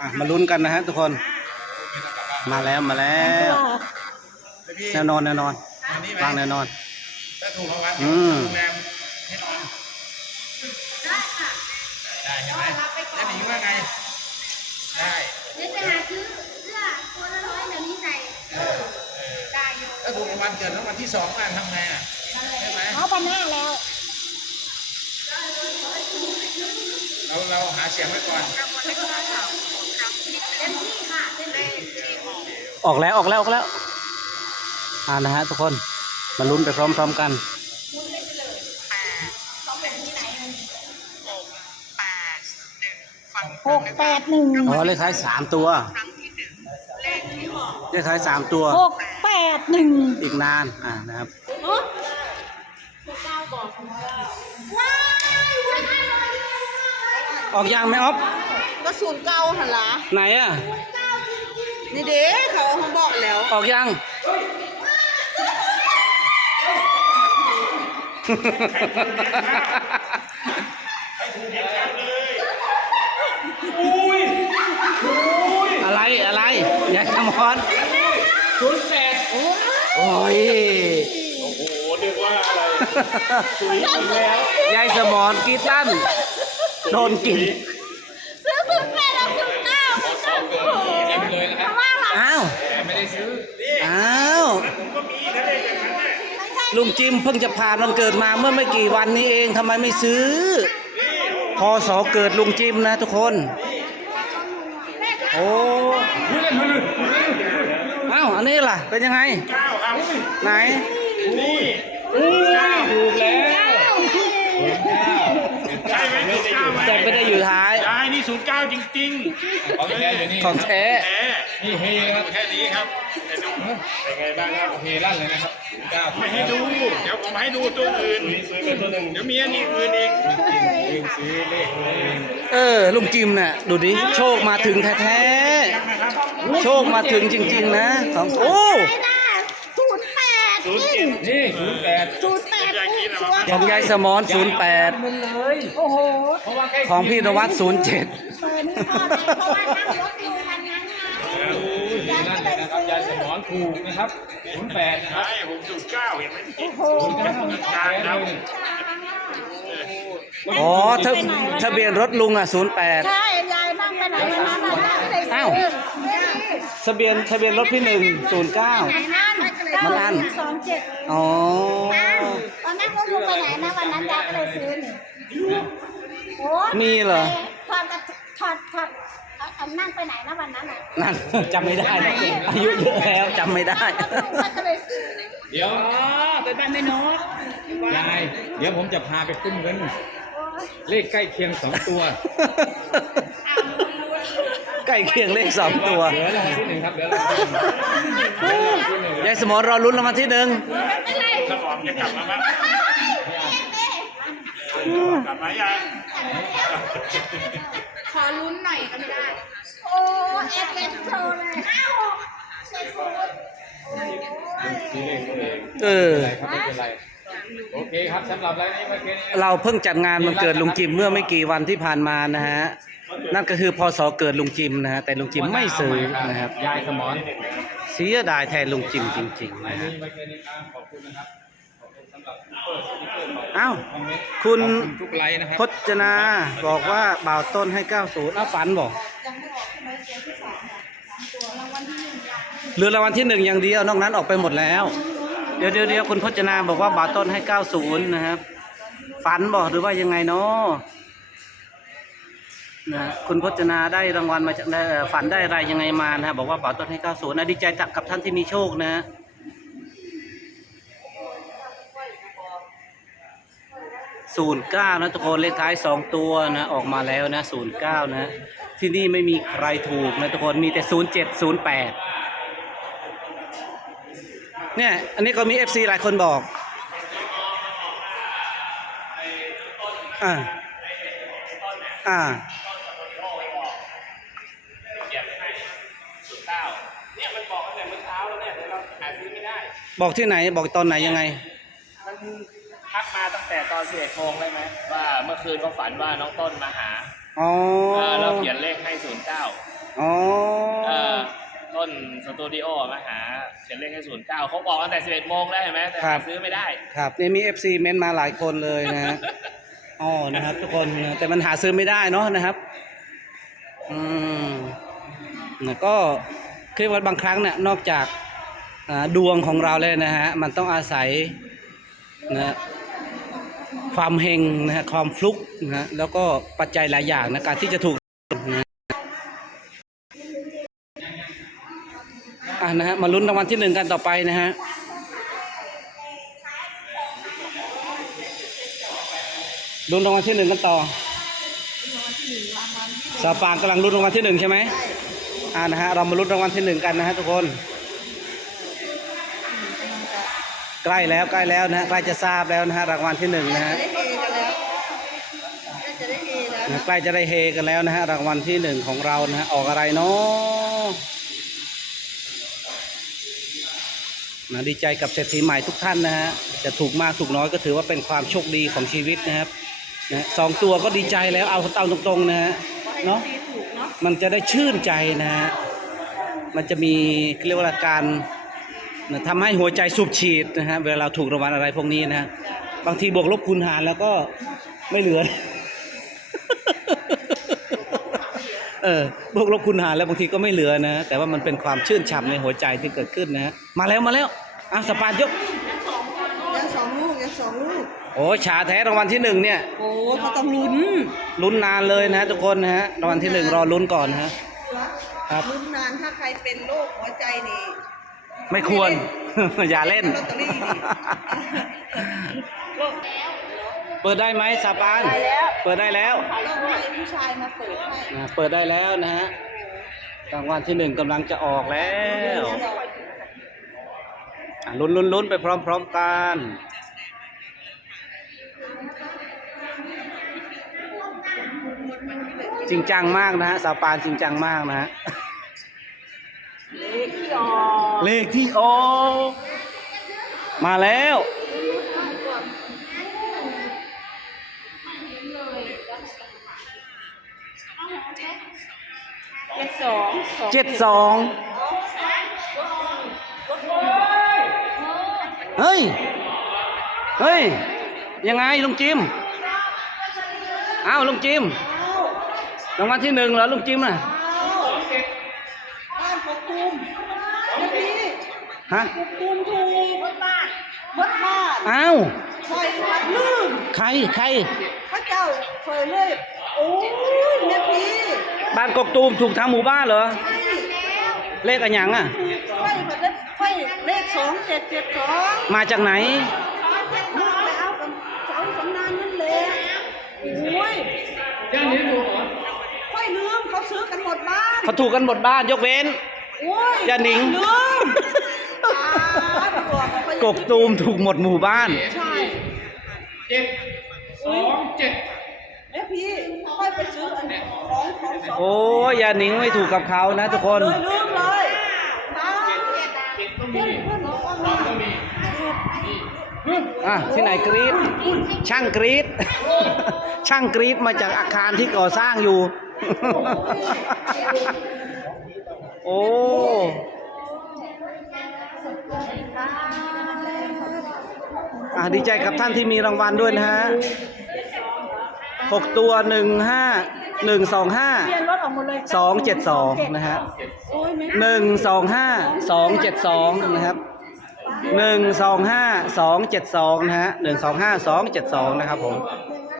อะมาลุ้นกันนะฮะทุกคน มาแล้วมาแล้วแน่นอนแน่นอนอันนี้ไหมวางแน่นอนถ้าถูกรางวัลอืมโรงแรมให้นอนได้ค่ะได้ใช่ไหมรับไปก่แล้วอนหนีว่าไง ได้เดี๋ยวจะหาซื้อเสื้อตัวละร้อยเดี๋ยวนี้ใส่ได้อยู่ถ้าถูกรางวัลเกิดรางวัลที่สองมาทำไงอะใช่ไหมเขาพันห้าแล้ว เราเราหาเสียงไว้ก่อน เต็มที่ค่ะเต็มที่ ออกแล้วออกแล้วออกแล้วอ่านะฮะทุกคนมาลุ้นไปพร้อมๆกันหกแปดหนึ่งอ๋อเลขท้ายสามตัวเลขท้ายสามตัวหกแปดหนึ่งอีกนานอ่านะครับว้ายว้ายว้ายออกยังไหมออฟก็ศูนย์เก้าหันละไหนอะ นี่เด้เขาเขาบอกแล้ว ออกยังอะไรอะไรยายสมอนศูนย์แปดโอ้ยโอ้โหนึกว่าอะไรสุยอีกแล้วยายสมอนกีตันโดนกิน ซื้อศูนย์แปดเอาศูนย์เก้าไม่ต้องถูกเพราะว่าเรา อ้าวไม่ได้ซื้ออ้าวลุงจิมเพิ่งจะผ่านวันเกิดมาเมื่อไม่กี่วันนี้เองทำไมไม่ซื้อพอสอเกิดลุงจิมนะทุกคน โอ้อ้าวอันนี้ล่ะ เป็นยังไงเก้าครับไหนนี่ถูกแล้ว ใช่ไหมศูนย์เก้าไหม แต่ไม่ได้อยู่ท้าย ใช่นี่ศูนย์ เก้าจริงๆของแท้อยู่นี่ของแท้แท้นี่เฮครับแค่นี้ครับเดี๋ยวดูเป็นไงบ้างครับเฮลั่นเลยนะครับเก้าไม่ให้ดู เดี๋ยวผมให้ดูตัวอื่นเดี๋ยวมีอันนี้อื่นอีกเองซื้อเลขเองเออ ลุงจิมน่ะ ดูดิ โชคมาถึงแท้ๆโชคมาถึงจริง ๆ นะของโอ้ ไม่ได้ศูนย์แปดศูนย์เจ็ดนี่ศูนย์แปดศูนย์แป ดยายคิดอะไรวะของยายสมอน08 โอ้โหของพี่นวัด07 เปิดนี่พ่อเลยเพราะว่านั่งรถดูวันนั้นไงยายก็เลยซื้อยายสมอนถูกนะครับศูนย์แปดนะครับ ใช่ผมศูนย์เก้าเห็นไหมโอ้โหศูนย์กลางครับอ๋อทะทะเบียนรถลุงอะ08ใช่ยายนั่งไปไหนวันนั้นน่ะนั่งเลยซื้อ้าวทะเบียนทะเบียนรถพี่หนึ่งไหน09นั่นมันอั้น สองเจ็ด อ๋อ อั้นตอนนั้นรถลุง ไปไหนนะวันนั้นยายก็เลยซื้อนี่โอ้มีเหรอ ถอดกับถอดถอดเอาเอานั่งไปไหนนะวันนั้นอะนั่น จำไม่ได้นะอายุเยอะแล้วจำไม่ได้ก็เลยซื้อเดี๋ยวไปบ้านแม่นกยายเดี๋ยวผมจะพาไปขึ้นเงินเลขใกล้เคียงสองตัวใกล้เคียงเลขสองตัวเหลือรางวัลที่หนึ่งครับเหลือรางวัลที่หนึ่งยายสมรรอลุ้นรางวัลที่หนึ่งสมองจะกลับมาไหม กลับมายังขอลุ้นหน่อยก็ไม่ได้ โอ้เอ็กเอ็กโชว์เลยอ้าวเช็คฟูดมีเลขตัวเองเออครับไม่เป็นไรโอเคครับสำหรับรายนี้เมื่อกี้นี้ เราเพิ่งจัดงานวันเกิดลุงจิมเมื่อไม่กี่วันที่ผ่านมานะฮะ นั่นก็คือพศเกิดลุงจิมนะฮะแต่ลุงจิมไม่ซื้อนะครับ ยายสมอนเสียดายแทนลุงจิมจริงๆรายนะฮะ นี้เมื่อกี้นี้ครับขอบคุณนะครับ เอ้าวคุณทุกไลนะครับพจนาบอกว่าบ่าวต้นให้ 90อ้าวฝันบอกเหลือรางวัลที่หนึ่งอย่างเดียวนอกนั้นออกไปหมดแล้ว เดี๋ยวเดี๋ยวเดี๋ยวคุณพจนาบอกว่าบ่าวต้นให้ 90 นะครับ ฝันบอกหรือว่ายังไงเนาะนะคุณพจนาได้รางวัลมาจากฝันได้อะไรยังไงมานะฮะบอกว่าบ่าวต้นให้ 90นะดีใจกับท่านที่มีโชคนะ ศูนย์เก้านะทุกคนเลขท้ายสองตัวนะออกมาแล้วนะศูนย์เก้านะ ที่นี่ไม่มีใครถูกนะทุกคนมีแต่ศูนย์เจ็ดศูนย์แปดเนี่ยอันนี้ก็มีเอฟซีหลายคนบอกอ่าอ่าบอกที่ไหนบอกตอนไหนยังไงมัน ทักมาตั้งแต่ตอนสิบเอ็ดโมงได้ไหมว่าเมื่อคืนเขาฝันว่าน้องต้นมาหาอ๋อเออแล้วเขียนเลขให้ศูนย์เก้าอ๋อเอ่อต้นสตูดิโอมาหาเขียนเลขให้ศูนย์เก้าเขาบอกตั้งแต่สิบเอ็ดโมงแล้วเห็นไหมแต่ครัหาบซื้อไม่ได้ ครับนี่มี FC เม้นต์มาหลายคนเลยนะฮะอ๋อนะครับ ทุกคนนะแต่มันหาซื้อไม่ได้เนาะนะครับ อืมนะก็คือว่าบางครั้งเนี่ยนอกจากอ่าดวงของเราเลยนะฮะ มันต้องอาศัยนะ ความเฮงนะฮะความฟลุกนะฮะแล้วก็ปัจจัยหลายอย่างนะการที่จะถูกนะอะนะฮะมาลุ้นรางวัลที่หนึ่งกันต่อไปนะฮะลุ้นรางวัลที่หนึ่งกันต่อสาวปางกำลังลุ้นรางวัลที่หนึ่งใช่ไหมอ่านะฮะเรามาลุ้นรางวัลที่หนึ่งกันนะฮะทุกคน ใกล้แล้วใกล้แล้วนะฮะใกล้จะทราบแล้วนะฮะรางวัลที่หนึ่งนะฮะได้เฮกันแล้วน่าจะได้เฮแล้วนะนะใกล้จะได้เฮกันแล้วนะฮะรางวัลที่หนึ่งของเรานะฮะออกอะไรเนาะนะดีใจกับเศรษฐีใหม่ทุกท่านนะฮะจะถูกมากถูกน้อยก็ถือว่าเป็นความโชคดีของชีวิตนะครับนะสองตัวก็ดีใจแล้วเอาเอาตรงๆนะฮะเนาะมันจะได้ชื่นใจนะฮะมันจะมีเรียกว่าการ นะทำให้หัวใจสูบฉีดนะฮะเวลาเราถูกรางวัลอะไรพวกนี้นะฮะบางทีบวกลบคูณหารแล้วก็ไม่เหลือ เออบวกลบคูณหารแล้วบางทีก็ไม่เหลือนะ แต่ว่ามันเป็นความชื่นฉ่ำในหัวใจที่เกิดขึ้นนะฮะมาแล้วมาแล้วอะสปานยกยังสองลูกยังสองลูกโอ้ฉาแท้รางวัลที่หนึ่งเนี่ย โอ้เขาต้องลุ้นลุ้นนานเลยนะฮะทุกคนนะฮะรางวัลที่หนึ่งรอลุ้นก่อนนะฮะครับ ลุ้นนานถ้าใครเป็นโรคหัวใจนี่ ไม่ควร อย่าเล่นลอตเตอรี่นี่เปิดได้ไหมสปาน เปิดได้แล้วต้องให้ผู้ชายมาเปิดให้นะเปิดได้แล้วนะฮะรางวัลที่หนึ่งกำลังจะออกแล้วอะลุ้นลุ้นลุ้นไปพร้อม ๆกันจริงจังมากนะฮะสาวปานจริงจังมากนะฮะ เลขที่ออกมาแล้ว เจ็ดสองเจ็ดสองเฮ้ย เฮ้ย ยังไงลุงจิม อ้าวลุงจิมรางวัลที่หนึ่งเหรอลุงจิมน่ะบ้านกกตูม เมื่อกี้ฮะกกตูมถูกมดบ้านมดบ้านอ้าวคอยวัดลืมใครใครพระเจ้าเคยเลยโอ้ยแม่พี่บ้านกกตูมถูกทางหมู่บ้านเหรอใช่เลขอะไรยังอะถูกไฟแบบนั้นไฟเลขสองเจ็ดเจ็ดสองมาจากไหนมึงไปเอากับเจ้าสำนานนั่นแหละโอ้ยย่านนี้ถูกเหรอไฟลืมเขาซื้อกันหมดบ้านเขาถูกกันหมดบ้านยกเว้นโอ้ยย่าหนิงลืมตายไปบอกว่าเขากกตูมถูกหมดหมู่บ้าน ใช่เจ็ดสองเจ็ดแม่พี่ค่อยไปซื้ออันของของสองโอ้ยยาหนิงไม่ถูกกับเขานะทุกคนเลยลืมเลยตายเจ็ดต้องเพื่มีอนเพื่อนบอกว่าสองต้องมีฮึอะที่ไหนกรีดช่างกรีดช่างกรีดมาจากอาคารที่ก่อสร้างอยู่ โอ้อะดีใจกับท่านที่มีรางวัลด้วยนะฮะหกตัวหนึ่งห้าหนึ่งสองห้าเปลี่ยนรถออกหมดเลยสองเจ็ดสองนะฮะโอ้ยแม่หนึ่งสองห้าสองเจ็ดสองนะครับหนึ่งสองห้าสองเจ็ดสองนะฮะหนึ่งสองห้าสองเจ็ดสองนะครับผม